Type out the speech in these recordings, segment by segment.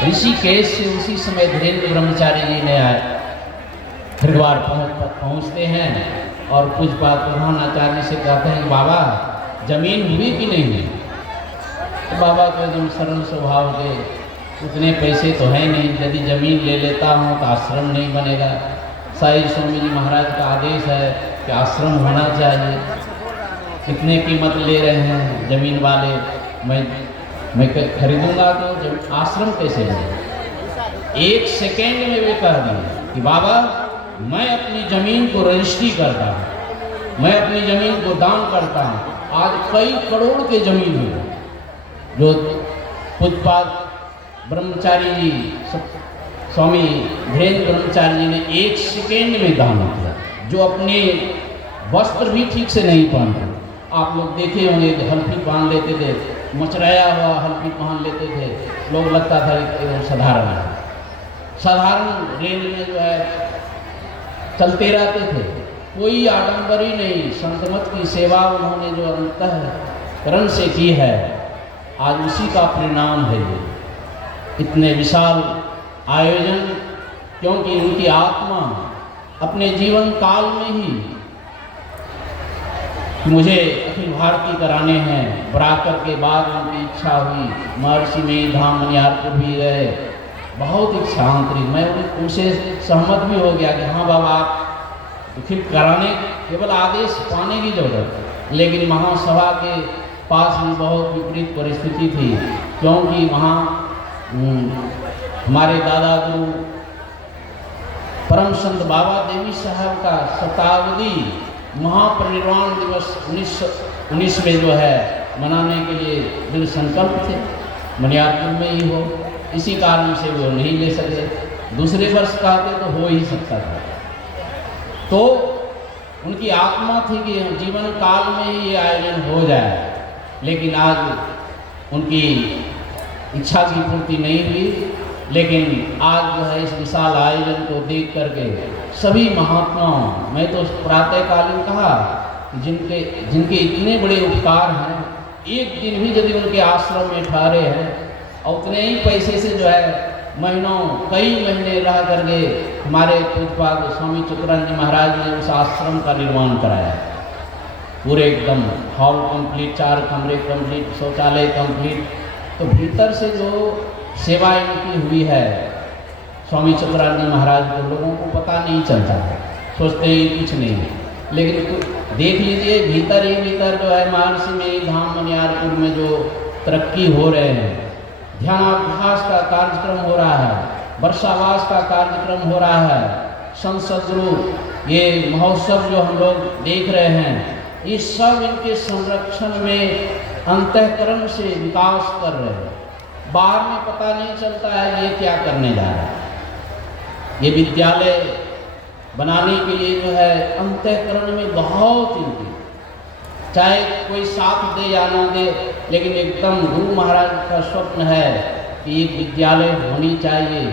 ऋषिकेश से उसी समय धीरेन्द्र ब्रह्मचारी जी ने आए हरिद्वार पहुँचते हैं और पूज्यपाद प्रधानाचार्य से कहते हैं कि बाबा जमीन हुई कि नहीं हुई। तो बाबा को एकदम सरल स्वभाव के उतने पैसे तो है नहीं, यदि जमीन ले लेता हूँ तो आश्रम नहीं बनेगा। साई स्वामी जी महाराज का आदेश है कि आश्रम होना चाहिए, कितने कीमत ले रहे हैं जमीन वाले, मैं खरीदूंगा तो आश्रम कैसे है। एक सेकेंड में वे कह दिए कि बाबा मैं अपनी ज़मीन को रजिस्ट्री करता हूँ, मैं अपनी ज़मीन को दान करता हूँ। आज कई करोड़ के ज़मीन हुई जो पूज्यपाद ब्रह्मचारी जी स्वामी धीरेन्द्र ब्रह्मचारी जी ने एक सेकेंड में दान किया, जो अपने वस्त्र भी ठीक से नहीं पहनते। आप लोग देखे होंगे कि हल्फी पहन लेते थे, मचराया हुआ हल्फी पहन लेते थे, लोग लगता था एकदम साधारण है। साधारण रेंज में जो है चलते रहते थे, कोई आडंबर ही नहीं। संतमत की सेवा उन्होंने जो अंतःकरण से की है, आज उसी का परिणाम है ये इतने विशाल आयोजन। क्योंकि उनकी आत्मा अपने जीवन काल में ही मुझे अखिल भारतीय कराने हैं, बराकर के बाद उनकी इच्छा हुई महर्षि में धाम मनियारपुर भी गए, बहुत इच्छा आंतरिक। मैं उनसे सहमत भी हो गया कि हाँ बाबा आप तो फिर कराने केवल आदेश पाने की जरूरत है। लेकिन महासभा के पास भी बहुत विपरीत परिस्थिति थी, क्योंकि वहाँ हमारे दादा गुरु परम संत बाबा देवी साहब का शताब्दी महापरिनिर्वाण दिवस 1919 में जो है मनाने के लिए दृढ़ संकल्प थे, मनियारपुर में ही हो। इसी कारण से वो नहीं ले सके। दूसरे वर्ष कहते तो हो ही सकता था। तो उनकी आत्मा थी कि जीवन काल में ही ये आयोजन हो जाए, लेकिन आज उनकी इच्छा की पूर्ति नहीं हुई। लेकिन आज जो है इस विशाल आयोजन को देख करके सभी महात्माओं, मैं तो प्रातःकालीन कहा जिनके इतने बड़े उपकार हैं, एक दिन भी यदि उनके आश्रम में ठहरे हैं और उतने ही पैसे से जो है महीनों कई महीने रह करके हमारे पूज्यपाद स्वामी चित्तरंजन महाराज ने उस आश्रम का निर्माण कराया। पूरे एकदम हॉल कंप्लीट, 4 कमरे कंप्लीट, शौचालय कंप्लीट। तो भीतर से जो सेवा इनकी हुई है स्वामी चित्तरंजन महाराज को, लोगों को पता नहीं चलता है, सोचते ही कुछ नहीं है। लेकिन देख लीजिए भीतर ही भीतर जो है महर्षि में धाम मनियारपुर में जो तरक्की हो रहे हैं, ध्यानाभ्यास का कार्यक्रम हो रहा है, वर्षावास का कार्यक्रम हो रहा है, संसद ये महोत्सव जो हम लोग देख रहे हैं, ये सब इनके संरक्षण में अंतःकरण से विकास कर रहे हैं। बाहर में पता नहीं चलता है ये क्या करने जा रहा है। ये विद्यालय बनाने के लिए जो है अंतःकरण में बहुत इनकी, चाहे कोई साथ दे या ना दे, लेकिन एकदम गुरु महाराज का स्वप्न है कि एक विद्यालय होनी चाहिए।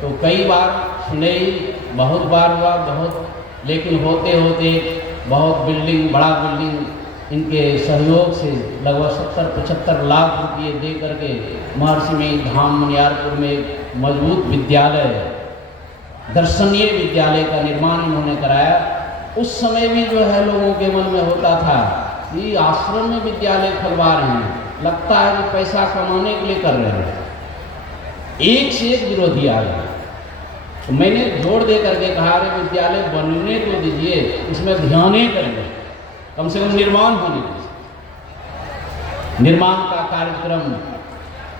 तो कई बार सुने, बहुत बार हुआ बहुत, लेकिन होते होते बहुत बिल्डिंग, बड़ा बिल्डिंग इनके सहयोग से लगभग 70-75 लाख रुपये दे करके महर्षि में धाम मनियारपुर में मजबूत विद्यालय, दर्शनीय विद्यालय का निर्माण इन्होंने कराया। उस समय भी जो है लोगों के मन में होता था कि आश्रम में विद्यालय खुलवा रहे हैं, लगता है कि पैसा कमाने के लिए कर रहे हैं। एक से एक विरोधी आ गए। तो मैंने जोर दे करके कहा अरे विद्यालय बनने तो दीजिए, इसमें ध्यान ही करेंगे, कम से कम निर्माण होने दीजिए। निर्माण का कार्यक्रम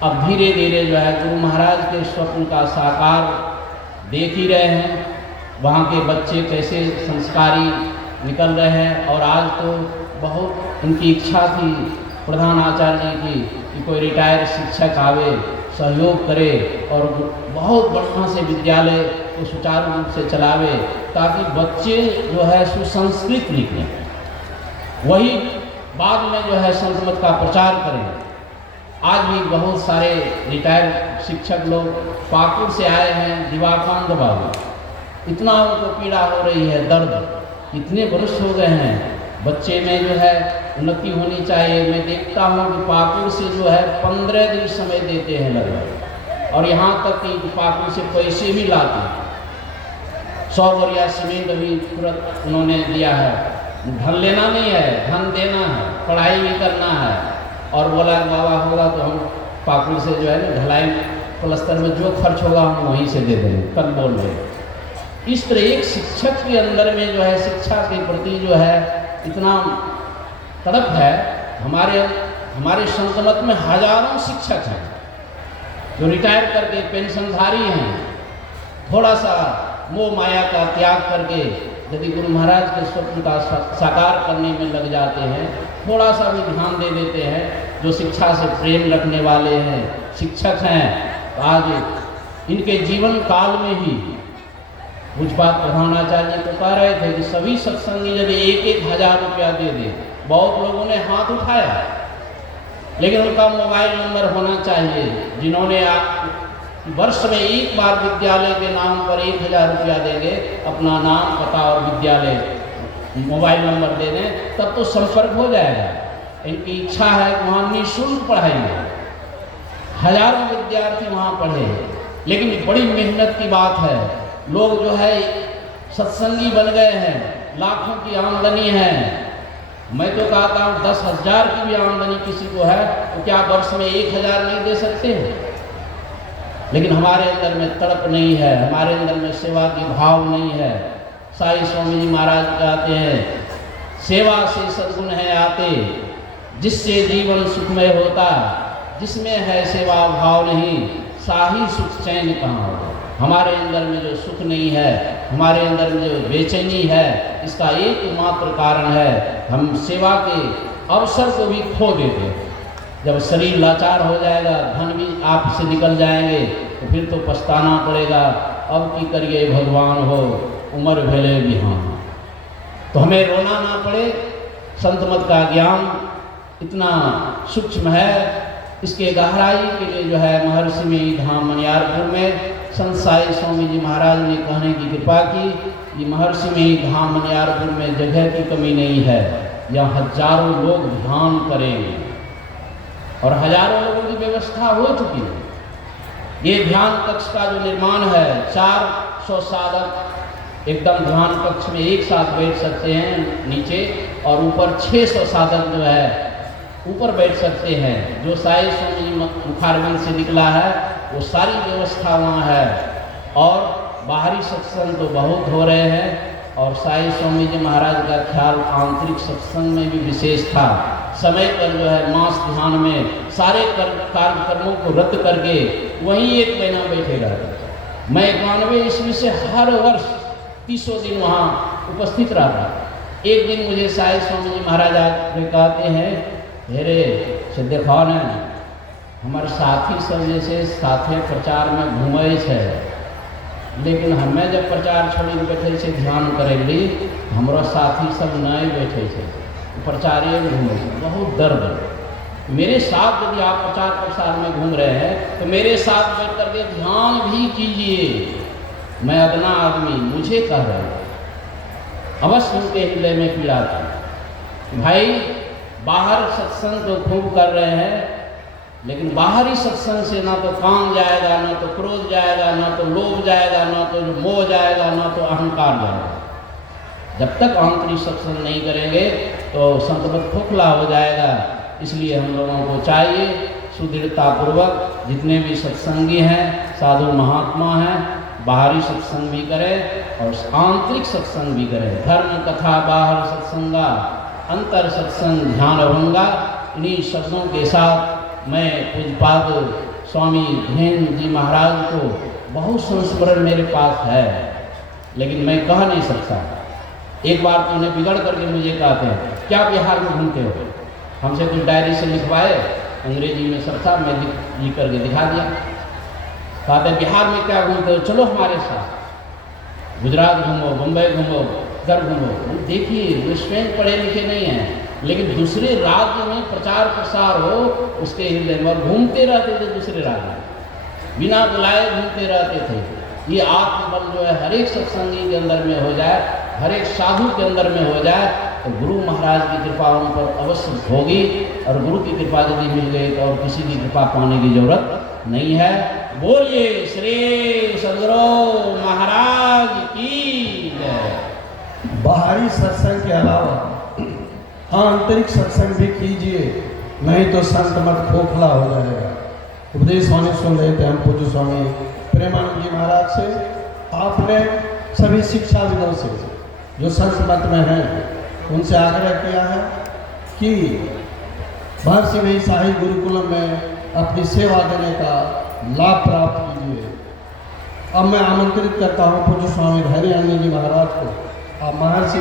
अब धीरे धीरे जो है गुरु महाराज के स्वप्न का साकार देख ही रहे हैं। वहाँ के बच्चे कैसे संस्कारी निकल रहे हैं। और आज तो बहुत उनकी इच्छा थी प्रधान आचार्य जी की कि कोई रिटायर्ड शिक्षक आवे, सहयोग करे और बहुत बढ़िया से विद्यालय को सुचारू रूप से चलावे, ताकि बच्चे जो है सुसंस्कृत निकलें, वही बाद में जो है संतमत का प्रचार करें। आज भी बहुत सारे रिटायर्ड शिक्षक लोग पाकुड़ से आए हैं, दिवाकांत बाबू, इतना उनको पीड़ा हो रही है, दर्द, इतने वर्ष हो गए हैं, बच्चे में जो है उन्नति होनी चाहिए। मैं देखता हूँ कि पाकुड़ से जो है 15 दिन समय देते हैं लगभग, और यहाँ तक कि पाकुड़ से पैसे भी लाते हैं। 100 बोरिया सीमेंट अभी तुरंत उन्होंने दिया है। धन लेना नहीं है, धन देना है, पढ़ाई भी करना है। और बोला बाबा होगा तो हम पाकुड़ से जो है ना ढलाई प्लस्तर में जो खर्च होगा हम वहीं से दे देंगे, कल बोल रहे। इस तरह एक शिक्षक के अंदर में जो है शिक्षा के प्रति जो है इतना तड़प है। हमारे संतमत में हजारों शिक्षक हैं जो रिटायर करके पेंशनधारी हैं। थोड़ा सा मोह माया का त्याग करके यदि गुरु महाराज के स्वप्न का साकार करने में लग जाते हैं, थोड़ा सा भी ध्यान दे देते हैं, जो शिक्षा से प्रेम रखने वाले हैं, शिक्षक हैं, तो आज इनके जीवन काल में ही पूज्यपाद प्रधानाचार्य जी तो कह रहे थे कि सभी सत्संगी यदि 1-1 हज़ार रुपया दे दे। बहुत लोगों ने हाथ उठाया, लेकिन उनका मोबाइल नंबर होना चाहिए। जिन्होंने वर्ष में एक बार विद्यालय के नाम पर 1000 रुपया देंगे, अपना नाम पता और विद्यालय मोबाइल नंबर दे दें, तब तो संपर्क हो जाएगा। इनकी इच्छा है कि वहाँ निःशुल्क पढ़ाई है, हजारों विद्यार्थी वहाँ पढ़े। लेकिन बड़ी मेहनत की बात है, लोग जो है सत्संगी बन गए हैं, लाखों की आमदनी है। मैं तो कहता हूँ 10,000 की भी आमदनी किसी को है तो क्या वर्ष में 1000 नहीं दे सकते हैं? लेकिन हमारे अंदर में तड़प नहीं है, हमारे अंदर में सेवा की भाव नहीं है। साईं स्वामी जी महाराज कहते हैं, सेवा से सद्गुण है आते, जिससे जीवन सुखमय होता, जिसमें है सेवा भाव नहीं, साही सुख चैन कहाँ हो। हमारे अंदर में जो सुख नहीं है, हमारे अंदर में जो बेचैनी है, इसका एकमात्र कारण है हम सेवा के अवसर को भी खो देते हैं। जब शरीर लाचार हो जाएगा, धन भी आप से निकल जाएंगे, तो फिर तो पछताना पड़ेगा, अब की करिए भगवान हो, उम्र भेले बिहान। तो हमें रोना ना पड़े। संतमत का ज्ञान इतना सूक्ष्म है, इसके गहराई के लिए जो है महर्षि में धाम मनियारपुर में संत साई स्वामी जी महाराज ने कहने की कृपा की। ये महर्षि में धाम मनियारपुर में जगह की कमी नहीं है, यहाँ हजारों लोग ध्यान करेंगे और हजारों लोगों की व्यवस्था हो चुकी है। ये ध्यान कक्ष का जो निर्माण है, 400 साधक एकदम ध्यान कक्ष में एक साथ बैठ सकते हैं नीचे, और ऊपर 600 साधक जो है ऊपर बैठ सकते हैं। जो साई स्वामी जी मुखारबिंद से निकला है वो सारी व्यवस्था वहाँ है। और बाहरी सत्संग तो बहुत हो रहे हैं, और साई स्वामी जी महाराज का ख्याल आंतरिक सत्संग में भी विशेष था। समय पर जो है मास ध्यान में सारे कार्यक्रमों को रद्द करके वहीं एक महीना बैठे रहते। मैं 91 ईस्वी से हर वर्ष 30 दिन वहाँ उपस्थित रहता। एक दिन मुझे साई स्वामी जी महाराज आके कहते हैं, हेरे से देखा न हमारे साथी सब जैसे साथे प्रचार में घूमे है, लेकिन हमें जब प्रचार छोड़ी बैठे से ध्यान करेली, हमारा साथी सब नहीं बैठे थे, प्रचारे में घूमे। बहुत दर्द। मेरे साथ यदि आप प्रचार प्रसार में घूम रहे हैं तो मेरे साथ बैठ करके ध्यान भी कीजिए। मैं अदना आदमी, मुझे कह रहे हैं, अवश्य उनके हृदय में पीड़ा थी। भाई बाहर सत्संग तो खूब कर रहे हैं, लेकिन बाहरी सत्संग से ना तो काम जाएगा, ना तो क्रोध जाएगा, ना तो लोभ जाएगा, ना तो मोह जाएगा, ना तो अहंकार जाएगा। जब तक आंतरिक सत्संग नहीं करेंगे तो संतमत खोखला हो जाएगा। इसलिए हम लोगों को चाहिए सुदृढ़तापूर्वक जितने भी सत्संगी हैं, साधु महात्मा हैं, बाहरी सत्संग भी करें और आंतरिक सत्संग भी करें। धर्म कथा बाहर सत्संगा, अंतर सत्संग ध्यान भंगा। इन्हीं शब्दों के साथ मैं पूज्यपाद स्वामी धीरेन्द्र जी महाराज को बहुत संस्मरण मेरे पास है, लेकिन मैं कह नहीं सकता। एक बार तो उन्हें बिगड़ करके मुझे कहते हैं, क्या बिहार में घूमते हो? हमसे कुछ डायरी से लिखवाए, अंग्रेजी में सब था, मैं लिख करके दिखा दिया। कहते बिहार में क्या घूमते हो, चलो हमारे साथ, गुजरात घूमो, बम्बई घूमो, इधर घूमो। देखिए वे स्वयं पढ़े लिखे नहीं हैं, लेकिन दूसरे राज्य में प्रचार प्रसार हो उसके हृदय में घूमते रहते थे, दूसरे राज्य में बिना बुलाए घूमते रहते थे। ये आत्मबल जो है हर एक सत्संगी के अंदर में हो जाए, हर एक साधु के अंदर में हो जाए, तो गुरु महाराज की कृपा उन पर अवश्य होगी। और गुरु की कृपा यदि मिल गई तो और किसी की कृपा पाने की जरूरत नहीं है। बोलिए श्री सदगुरु महाराज की जय। बाहरी सत्संग के अलावा हाँ आंतरिक सत्संग भी कीजिए, नहीं तो संत मत खोखला हो जाएगा। उपदेश स्वामी सुन रहे थे हम पूज्य स्वामी प्रेमानंद जी महाराज से। आपने सभी शिक्षाविदों से जो संत मत में हैं उनसे आग्रह किया है कि महर्षि में शाही गुरुकुलम में अपनी सेवा देने का लाभ प्राप्त कीजिए। अब मैं आमंत्रित करता हूँ पूज्य स्वामी धैर्यानंद जी महाराज को। आप महर्षि